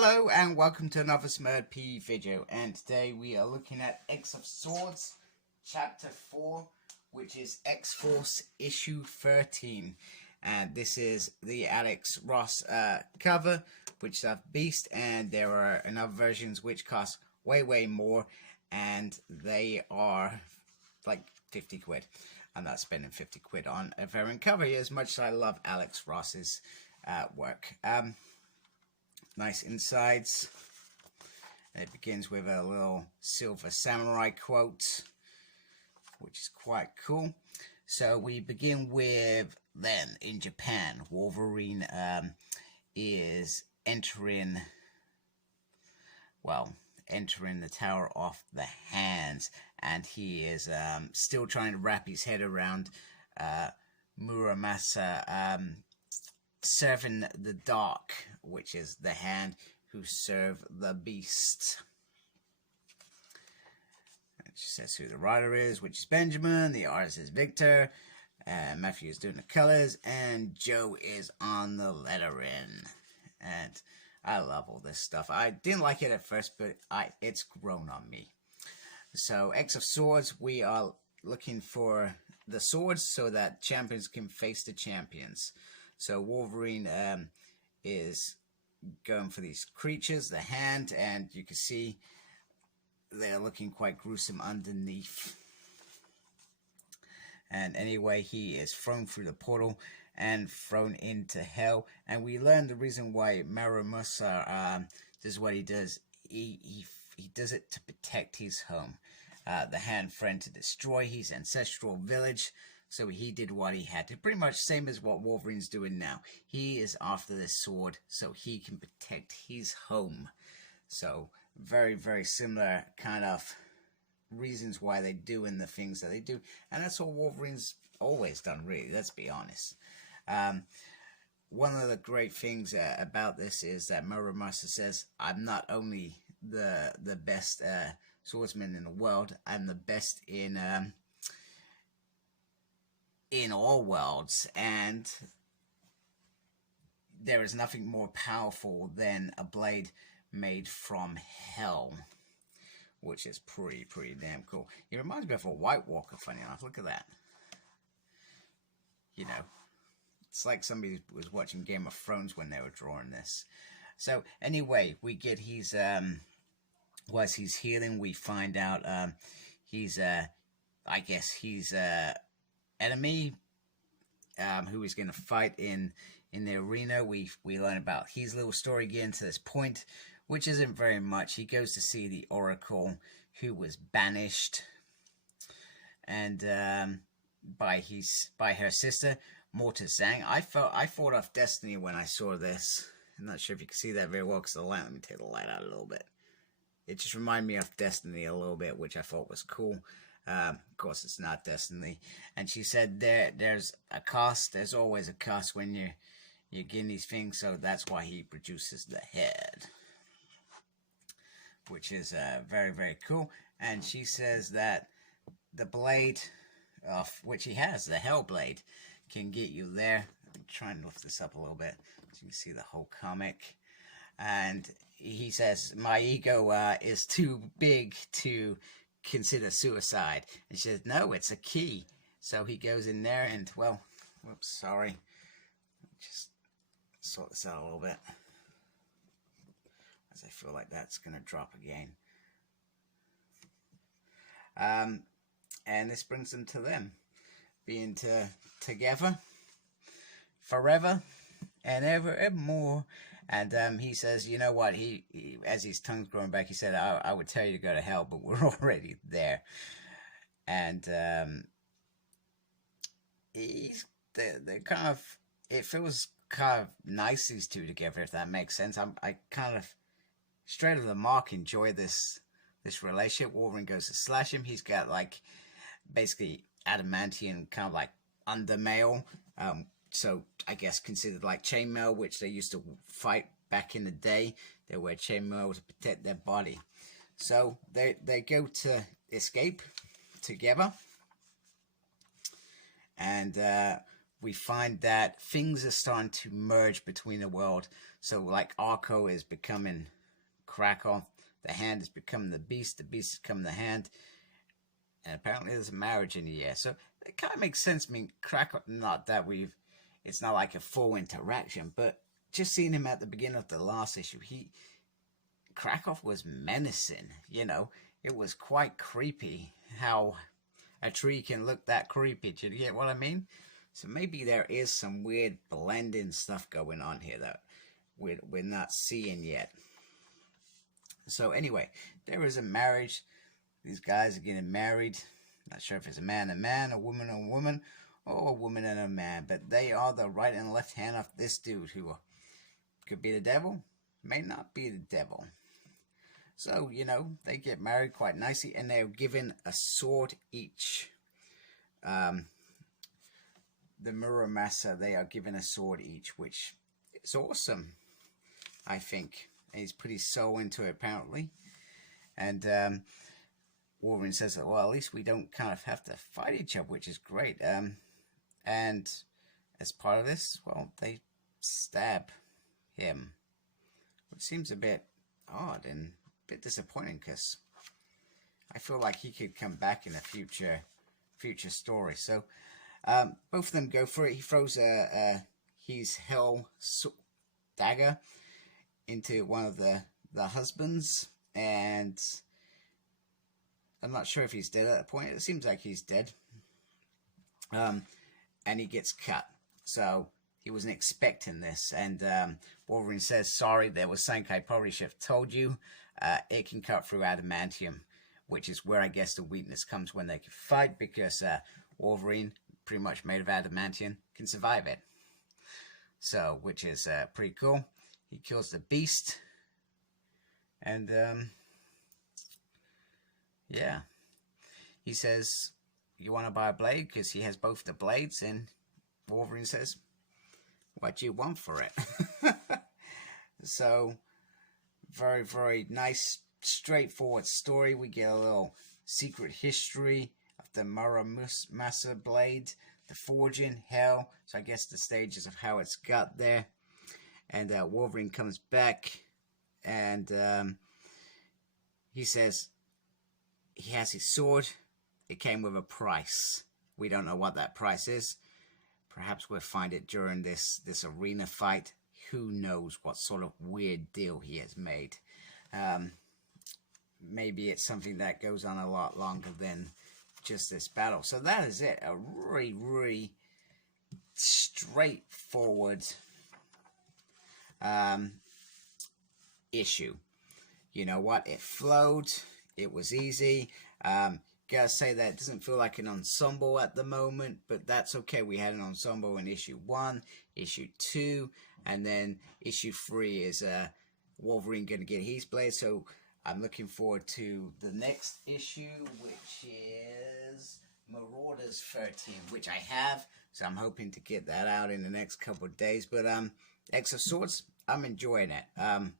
Hello and welcome to another Smurd P video, and today we are looking at X of Swords chapter 4, which is X-Force issue 13, and this is the Alex Ross cover, which is Beast, and there are another versions which cost way more, and they are like 50 quid. I'm not spending 50 quid on a variant cover here, as much as I love Alex Ross's work. Nice insides. And it begins with a little silver samurai quote, which is quite cool. So we begin with, then in Japan, Wolverine is entering the Tower of the Hands, and he is still trying to wrap his head around Muramasa serving the Dark, which is the Hand who serve the Beast. It says who the writer is, which is Benjamin. The artist is Victor. Matthew is doing the colors, and Joe is on the lettering. And I love all this stuff. I didn't like it at first, but it's grown on me. So X of Swords, we are looking for the swords so that champions can face the champions. So Wolverine is going for these creatures, the Hand, and you can see they're looking quite gruesome underneath. And anyway, he is thrown through the portal and thrown into hell. And we learn the reason why Muramasa does what he does. He does it to protect his home. The Hand threatened to destroy his ancestral village. So he did what he had to. Pretty much same as what Wolverine's doing now. He is after this sword so he can protect his home. So very similar kind of reasons why they're doing the things that they do. And that's what Wolverine's always done, really. Let's be honest. One of the great things about this is that Muramasa says, I'm not only the best swordsman in the world, I'm the best in all worlds, and there is nothing more powerful than a blade made from hell, which is pretty damn cool. It reminds me of a White Walker, funny enough. Look at that. You know, it's like somebody was watching Game of Thrones when they were drawing this. So anyway, we get his whilst he's healing, we find out he's I guess he's enemy who is going to fight in the arena. We learn about his little story getting to this point, which isn't very much. He goes to see the Oracle, who was banished, and by her sister Morta Zhang. I thought of Destiny when I saw this. I'm not sure if you can see that very well because the light. Let me take the light out a little bit. It just reminded me of Destiny a little bit, which I thought was cool. Of course, it's not Destiny. And she said there's a cost. There's always a cost when you're getting these things. So that's why he produces the head, which is very cool. And she says that the blade, of which he has, the Hell Blade, can get you there. I'm trying to lift this up a little bit so you can see the whole comic. And he says, my ego is too big to consider suicide. And she says, no, it's a key. So he goes in there and, well, whoops, sorry. Just sort this out a little bit, as I feel like that's going to drop again. And this brings them to them being together forever and evermore. And he says, you know what, he as his tongue's growing back, he said, I would tell you to go to hell, but we're already there. And they're kind of, it feels kind of nice, these two together, if that makes sense. I kind of, straight of the mark, enjoy this relationship. Wolverine goes to slash him. He's got like basically adamantium, kind of like undermail. So I guess considered like chainmail, which they used to fight back in the day. They wear chainmail to protect their body. So they go to escape together. And we find that things are starting to merge between the world. So like Arco is becoming Krakow, the Hand is becoming the Beast is becoming the Hand, and apparently there's a marriage in the air. So it kind of makes sense. I mean, Krakow, not that it's not like a full interaction, but just seeing him at the beginning of the last issue, Krakow was menacing, you know. It was quite creepy how a tree can look that creepy. Do you get what I mean? So maybe there is some weird blending stuff going on here that we're not seeing yet. So anyway, there is a marriage. These guys are getting married. Not sure if it's a man and a man, a woman and a woman, or a woman and a man. But they are the right and left hand of this dude who could be the devil, may not be the devil. So, you know, they get married quite nicely, and they're given a sword each. The Muramasa, they are given a sword each, which is awesome, I think. And he's pretty so into it, apparently. And Wolverine says, well, at least we don't kind of have to fight each other, which is great. And as part of this, well, they stab him, which seems a bit odd and bit disappointing, because I feel like he could come back in a future story. So both of them go for it. He throws his hell dagger into one of the husbands, and I'm not sure if he's dead at that point. It seems like he's dead. And he gets cut. So he wasn't expecting this, and Wolverine says, sorry, there was something I probably should have told you. It can cut through adamantium, which is where I guess the weakness comes when they can fight, because Wolverine, pretty much made of adamantium, can survive it. So, which is pretty cool. He kills the Beast, and yeah, he says, you want to buy a blade? Because he has both the blades, and Wolverine says, what do you want for it? So, very, very nice, straightforward story. We get a little secret history of the Muramasa blade, the forging, hell. So I guess the stages of how it's got there. And Wolverine comes back, and he says he has his sword. It came with a price. We don't know what that price is. Perhaps we'll find it during this arena fight. Who knows what sort of weird deal he has made. Maybe it's something that goes on a lot longer than just this battle. So that is it. A really, really straightforward issue. You know what? It flowed. It was easy. Gotta say that it doesn't feel like an ensemble at the moment, but that's okay. We had an ensemble in issue 1, issue 2, and then issue 3 is Wolverine gonna get his blade. So I'm looking forward to the next issue, which is Marauders 13, which I have. So I'm hoping to get that out in the next couple of days. But X of Swords, I'm enjoying it. I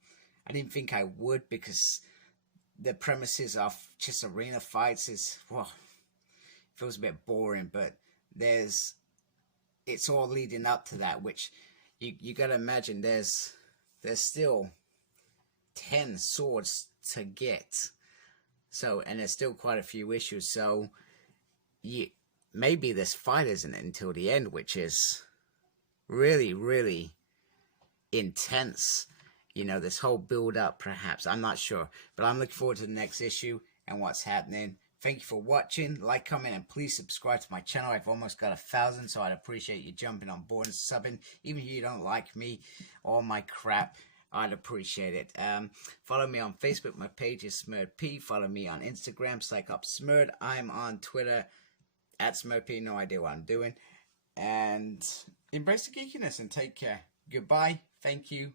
didn't think I would, because the premises of just arena fights is, well, feels a bit boring, but it's all leading up to that, which you gotta imagine there's still 10 swords to get. So, and there's still quite a few issues, so maybe this fight isn't until the end, which is really, really intense. You know, this whole build-up, perhaps. I'm not sure. But I'm looking forward to the next issue and what's happening. Thank you for watching. Like, comment, and please subscribe to my channel. I've almost got 1,000, so I'd appreciate you jumping on board and subbing. Even if you don't like me or my crap, I'd appreciate it. Follow me on Facebook. My page is SmurredP. Follow me on Instagram, PsychopSmurred. I'm on Twitter, @SmurredP. No idea what I'm doing. And embrace the geekiness and take care. Goodbye. Thank you.